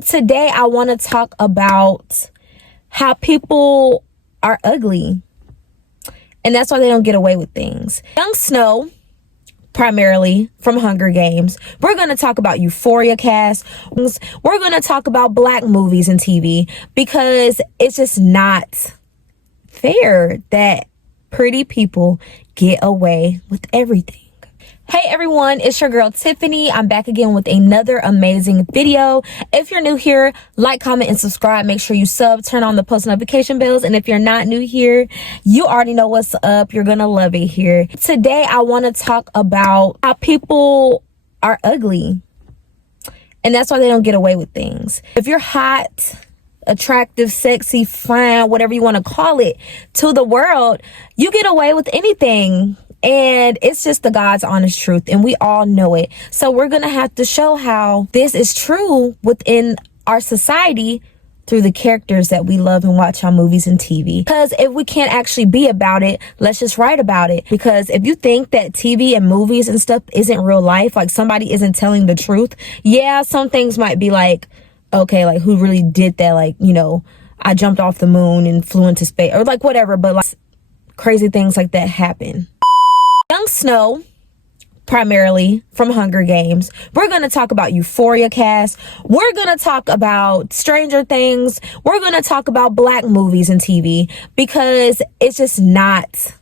Today, I want to talk about how people are ugly, and that's why they don't get away with things. Young Snow, primarily from Hunger Games. We're going to talk about Euphoria cast. We're going to talk about black movies and TV, because it's just not fair that pretty people get away with everything. Hey everyone, it's your girl Tiffany. I'm back again with another amazing video. If you're new here, like, comment, and subscribe. Make sure you sub, turn on the post notification bells. And if you're not new here, you already know what's up. You're gonna love it here. Today, I want to talk about how people are ugly, and that's why they don't get away with things. If you're hot, attractive, sexy, fine, whatever you want to call it, to the world, you get away with anything. And it's just the God's honest truth, and we all know it. So we're going to have to show how this is true within our society through the characters that we love and watch on movies and TV. Because if we can't actually be about it, let's just write about it. Because if you think that TV and movies and stuff isn't real life, like somebody isn't telling the truth, yeah, some things might be like, okay, like who really did that? Like, you know, I jumped off the moon and flew into space, or like whatever, but like crazy things like that happen. Young Snow, primarily from Hunger Games. We're going to talk about Euphoria cast. We're going to talk about Stranger Things. We're going to talk about black movies and TV, because it's just not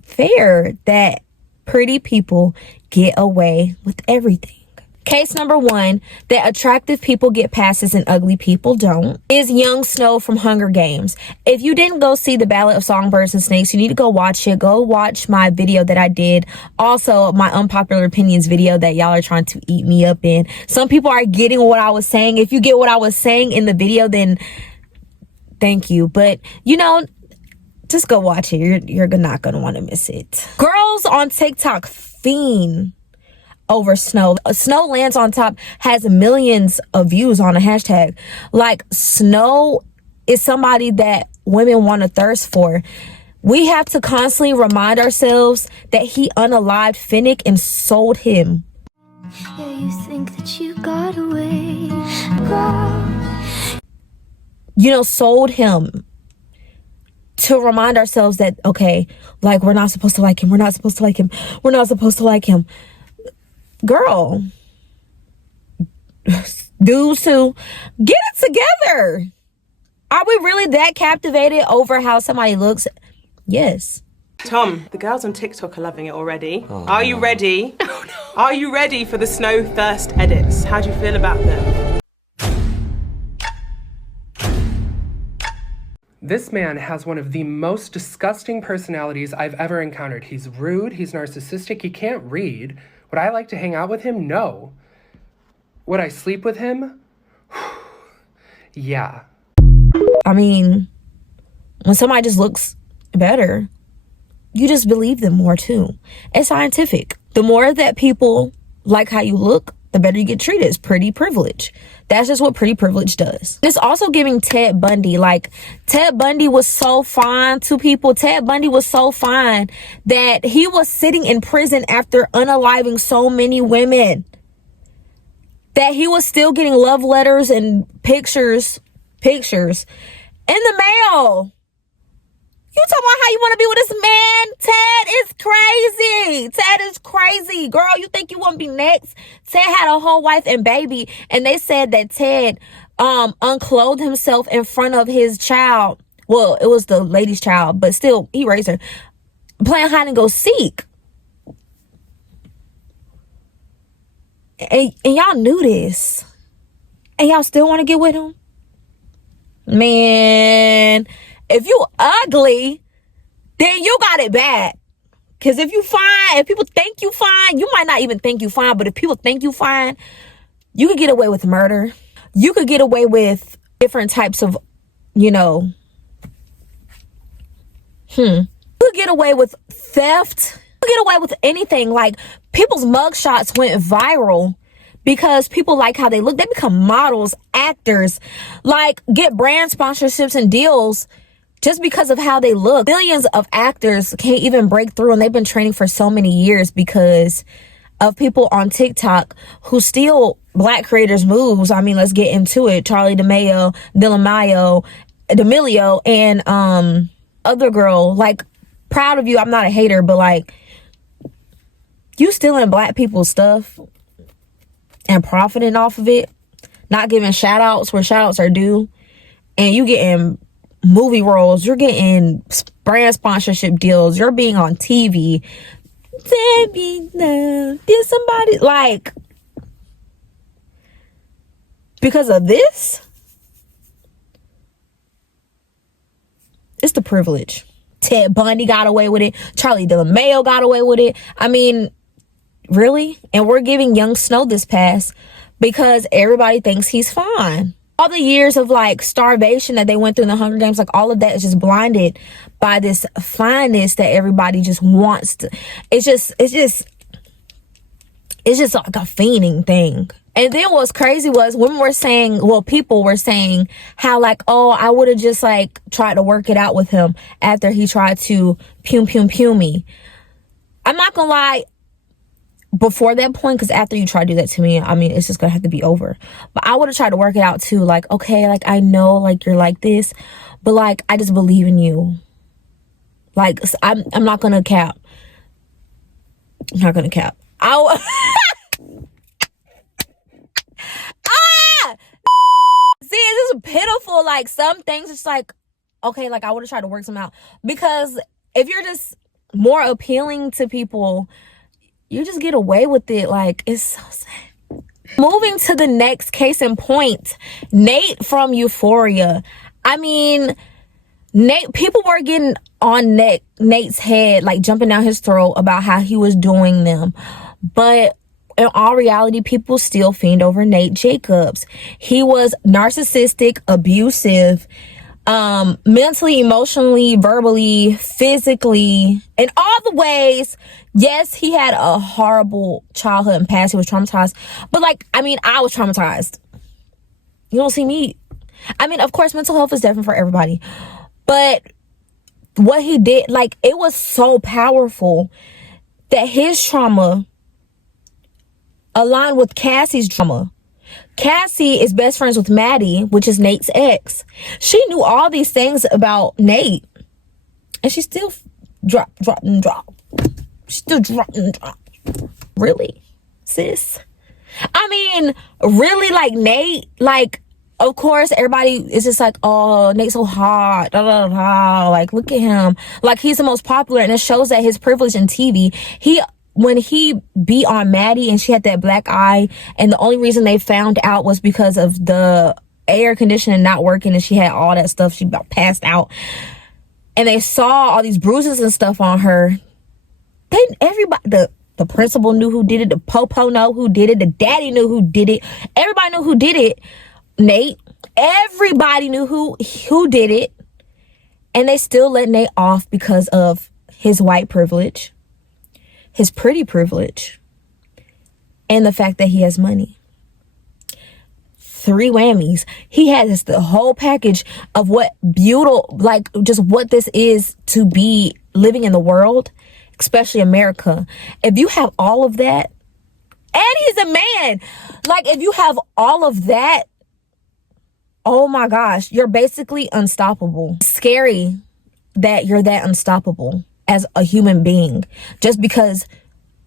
fair that pretty people get away with everything. Case number one, that attractive people get passes and ugly people don't, is Young Snow from Hunger Games. If you didn't go see The Ballad of Songbirds and Snakes, you need to go watch it. Go watch my video that I did. Also, my unpopular opinions video that y'all are trying to eat me up in. Some people are getting what I was saying. If you get what I was saying in the video, then thank you. But, you know, just go watch it. You're not going to want to miss it. Girls on TikTok fiend over Snow. Snow lands on top has millions of views on a hashtag. Like, Snow is somebody that women want to thirst for. We have to constantly remind ourselves that he unalived Finnick and sold him. Yeah, you think that you got away, girl. You know, sold him. To remind ourselves that, okay, like, we're not supposed to like him. We're not supposed to like him. We're not supposed to like him. Girl, dudes too, get it together. Are we really that captivated over how somebody looks? Yes. Tom, the girls on TikTok are loving it already. Are you ready? Oh, no. Are you ready for the Snow Thirst edits? How do you feel about them? This man has one of the most disgusting personalities I've ever encountered. He's rude, he's narcissistic, he can't read. Would I like to hang out with him? No. Would I sleep with him? Yeah. I mean, when somebody just looks better, you just believe them more too. It's scientific. The more that people like how you look, the better you get treated. It's pretty privilege. That's just what pretty privilege does. It's also giving Ted Bundy. Like, Ted Bundy was so fine to people. Ted Bundy was so fine that he was sitting in prison after unaliving so many women, that he was still getting love letters and pictures in the mail. You talking about how you want to be with this man? Ted is crazy. Ted is crazy. Girl, you think you want to be next? Ted had a whole wife and baby, and they said that Ted unclothed himself in front of his child. Well, it was the lady's child, but still, he raised her. Playing hide and go seek. And y'all knew this. And y'all still want to get with him? Man, if you ugly, then you got it bad. Because if you fine, if people think you fine, you might not even think you fine. But if people think you fine, you could get away with murder. You could get away with different types of, you know. You could get away with theft. You could get away with anything. Like, people's mugshots went viral because people like how they look. They become models, actors, like get brand sponsorships and deals just because of how they look. Millions of actors can't even break through, and they've been training for so many years because of people on TikTok who still black creators' moves. I mean, let's get into it. Charlie D'Amelio, and other girl. Like, proud of you. I'm not a hater, but like, you stealing black people's stuff and profiting off of it, not giving shout outs where shout outs are due, and you getting movie roles, you're getting brand sponsorship deals, you're being on TV. Did somebody, like, because of this? It's the privilege. Ted Bundy got away with it. Charlie D'Amelio got away with it. I mean, really? And we're giving young Snow this pass because everybody thinks he's fine. All the years of like starvation that they went through in the Hunger Games, like all of that is just blinded by this fineness that everybody just wants to. It's just like a fiending thing. And then what's crazy was when we're saying, well, people were saying how like, oh, I would have just like tried to work it out with him after he tried to pew me. I'm not gonna lie, before that point, because after you try to do that to me, I mean, it's just gonna have to be over. But I would have tried to work it out too. Like, okay, like I know like you're like this, but like I just believe in you. Like I'm not gonna cap. I'm not gonna cap. See, this is pitiful. Like some things, it's like, okay, like I would have tried to work some out, because if you're just more appealing to people, you just get away with it. Like, it's so sad. Moving to the next case in point, Nate from Euphoria. I mean, Nate, people were getting on Nate's head, like jumping down his throat about how he was doing them. But in all reality, people still fiend over Nate Jacobs. He was narcissistic, abusive, mentally, emotionally, verbally, physically, in all the ways. Yes, he had a horrible childhood and past. He was traumatized. But like, I mean, I was traumatized. You don't see me. I mean, of course, mental health is different for everybody. But what he did, like, it was so powerful that his trauma aligned with Cassie's trauma. Cassie is best friends with Maddie, which is Nate's ex. She knew all these things about Nate, and she still drop. She still drop. Really, sis? I mean, really, like Nate, like, of course, everybody is just like, oh, Nate's so hot, like, look at him. Like, he's the most popular, and it shows that his privilege in TV. When he beat on Maddie and she had that black eye, and the only reason they found out was because of the air conditioning not working, and she had all that stuff, she about passed out, and they saw all these bruises and stuff on her. Everybody, the principal knew who did it, the popo know who did it, the daddy knew who did it, everybody knew who did it. Nate, everybody knew who did it, and they still let Nate off because of his white privilege, his pretty privilege, and the fact that he has money. 3 whammies. He has the whole package of what beautiful, like, just what this is to be living in the world, especially America. If you have all of that, and he's a man, like, if you have all of that, oh my gosh, you're basically unstoppable. It's scary that you're that unstoppable as a human being, just because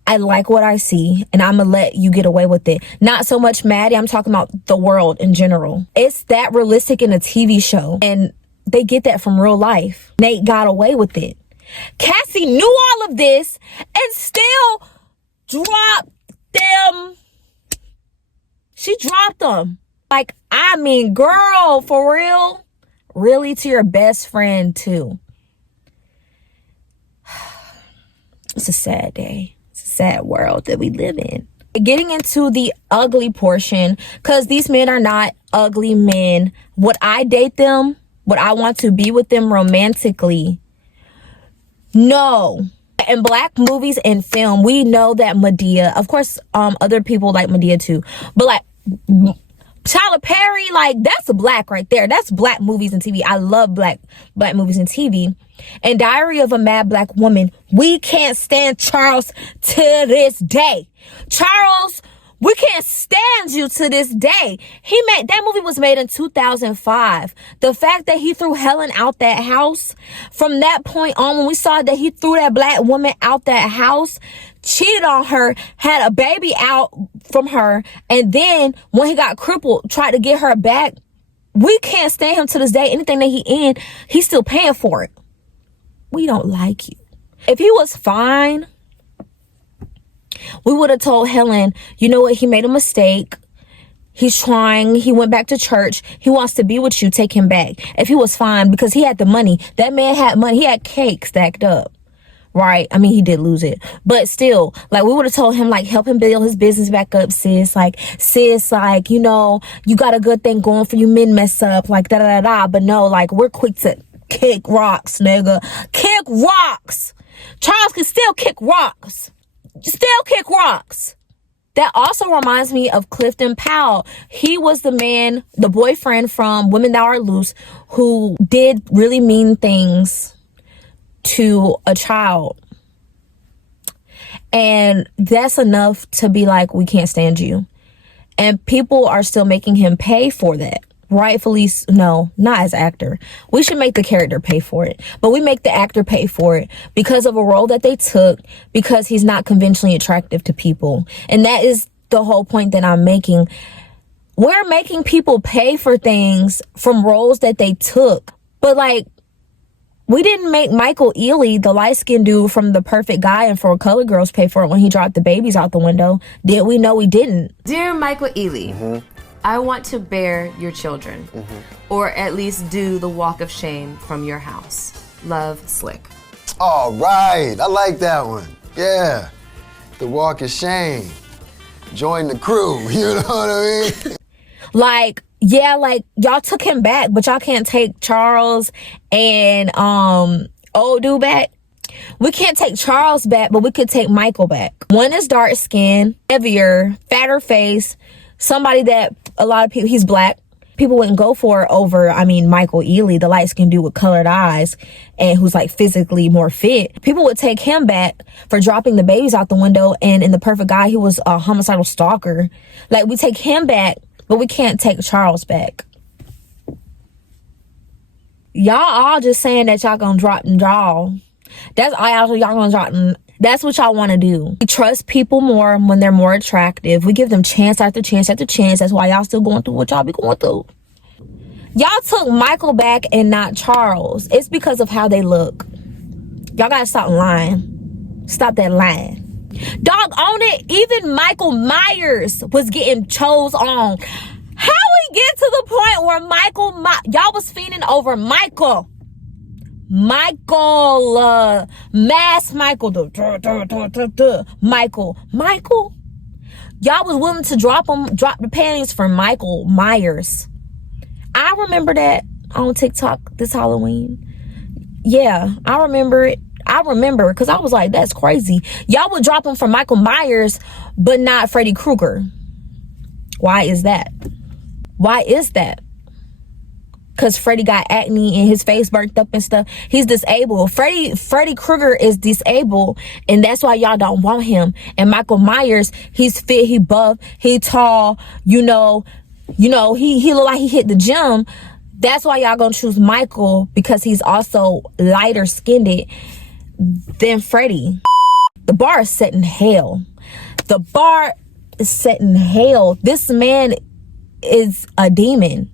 I like what I see and I'm gonna let you get away with it. Not so much Maddie, I'm talking about the world in general. It's that realistic in a TV show, and they get that from real life. Nate got away with it. Cassie knew all of this and still dropped them. She dropped them. Like, I mean, girl, for real? Really, to your best friend too. It's a sad day. It's a sad world that we live in. Getting into the ugly portion, because these men are not ugly men. Would I date them? Would I want to be with them romantically? No. In black movies and film, we know that Madea, of course, other people like Madea too, but like Tyler Perry, like, that's black right there. That's black movies and TV. I love black movies and TV. And Diary of a Mad Black Woman, we can't stand Charles to this day. Charles We can't stand you to this day. That movie was made in 2005. The fact that he threw Helen out that house, from that point on, when we saw that he threw that black woman out that house, cheated on her, had a baby out from her, and then when he got crippled, tried to get her back. We can't stand him to this day. Anything that he in, he's still paying for it. We don't like you. If he was fine, we would have told Helen, you know what, he made a mistake. He's trying. He went back to church. He wants to be with you. Take him back. If he was fine, because he had the money. That man had money. He had cake stacked up. Right? I mean, he did lose it. But still, like, we would have told him, like, help him build his business back up, sis. Like, you know, you got a good thing going for you. Men mess up. Like, da-da-da-da. But no, like, we're quick to kick rocks, nigga. Kick rocks. Charles can still kick rocks. Still kick rocks. That also reminds me of Clifton Powell. He was the boyfriend from Women That Are Loose, who did really mean things to a child. And that's enough to be like, we can't stand you. And people are still making him pay for that. Rightfully, no, not as actor. We should make the character pay for it. But we make the actor pay for it because of a role that they took, because he's not conventionally attractive to people. And that is the whole point that I'm making. We're making people pay for things from roles that they took. But like, we didn't make Michael Ealy, the light-skinned dude from The Perfect Guy and For Colored Girls, pay for it when he dropped the babies out the window. Did we? No, we didn't. Dear Michael Ealy, I want to bear your children, or at least do the walk of shame from your house. Love, Slick. All right, I like that one. Yeah, the walk of shame. Join the crew, you know what I mean? Like, yeah, like, y'all took him back, but y'all can't take Charles and old dude back. We can't take Charles back, but we could take Michael back. One is dark skin, heavier, fatter face, somebody that a lot of people, he's black. People wouldn't go for over, Michael Ealy, the light-skinned dude with colored eyes and who's like physically more fit. People would take him back for dropping the babies out the window, and in The Perfect Guy, he was a homicidal stalker. Like, we take him back, but we can't take Charles back. Y'all all just saying that y'all gonna drop and draw. That's all y'all gonna drop and that's what y'all want to do. We trust people more when they're more attractive. We give them chance after chance after chance. That's why y'all still going through what y'all be going through. Y'all took Michael back and not Charles. It's because of how they look. Y'all gotta stop lying. Stop that lying. Dog on it. Even Michael Myers was getting chose on. How we get to the point where y'all was fiending over Michael, Mass Michael, Michael. Y'all was willing to drop the panties for Michael Myers. I remember that on TikTok this Halloween. Yeah, I remember it. I remember because I was like, that's crazy. Y'all would drop him for Michael Myers, but not Freddy Krueger. Why is that? Why is that? Because Freddy got acne and his face burnt up and stuff. He's disabled. Freddy Krueger is disabled, and that's why y'all don't want him. And Michael Myers, he's fit, he buff, he tall, he look like he hit the gym. That's why y'all gonna choose Michael, because he's also lighter skinned than Freddy. The bar is set in hell. The bar is set in hell. This man is a demon.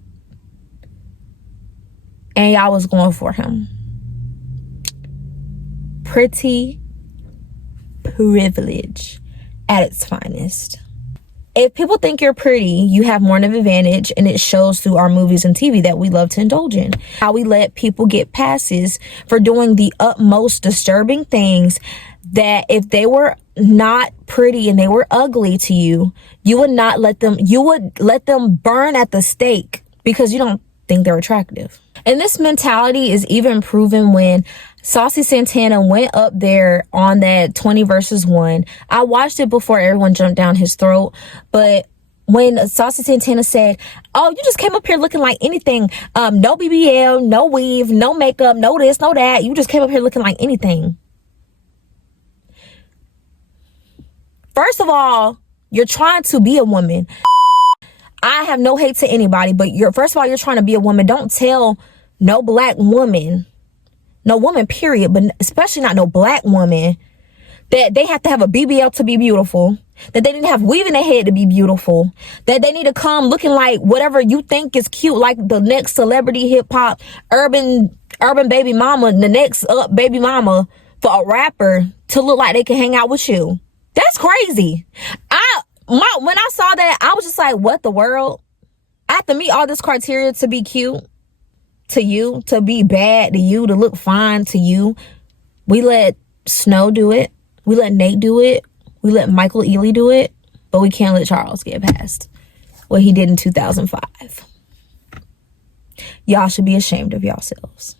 And y'all was going for him. Pretty privilege at its finest. If people think you're pretty, you have more of an advantage, and it shows through our movies and TV that we love to indulge in. How we let people get passes for doing the utmost disturbing things that if they were not pretty and they were ugly to you, you would let them burn at the stake because you don't think they're attractive. And this mentality is even proven when Saucy Santana went up there on that 20 versus 1. I watched it before everyone jumped down his throat. But when Saucy Santana said, oh, you just came up here looking like anything. No BBL, no weave, no makeup, no this, no that. You just came up here looking like anything. First of all, You're trying to be a woman. I have no hate to anybody, but first of all, you're trying to be a woman. Don't tell no black woman, no woman period, but especially not no black woman, that they have to have a BBL to be beautiful, that they need to have weave in their head to be beautiful, that they need to come looking like whatever you think is cute, like the next celebrity hip hop urban baby mama, the next up baby mama for a rapper to look like they can hang out with you. That's crazy. When I saw that, I was just like, what the world? I have to meet all this criteria to be cute to you, to be bad to you, to look fine to you. We let Snow do it. We let Nate do it. We let Michael Ealy do it. But we can't let Charles get past what he did in 2005. Y'all should be ashamed of yourselves.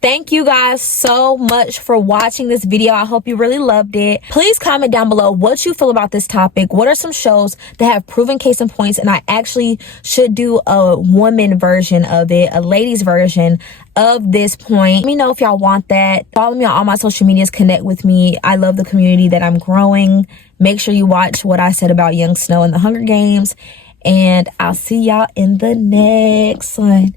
Thank you guys so much for watching this video. I hope you really loved it. Please comment down below what you feel about this topic. What are some shows that have proven case in points? And I actually should do a woman version of it, a ladies version of this point. Let me know if y'all want that. Follow me on all my social medias. Connect with me. I love the community that I'm growing. Make sure you watch what I said about Young Snow and the Hunger Games. And I'll see y'all in the next one.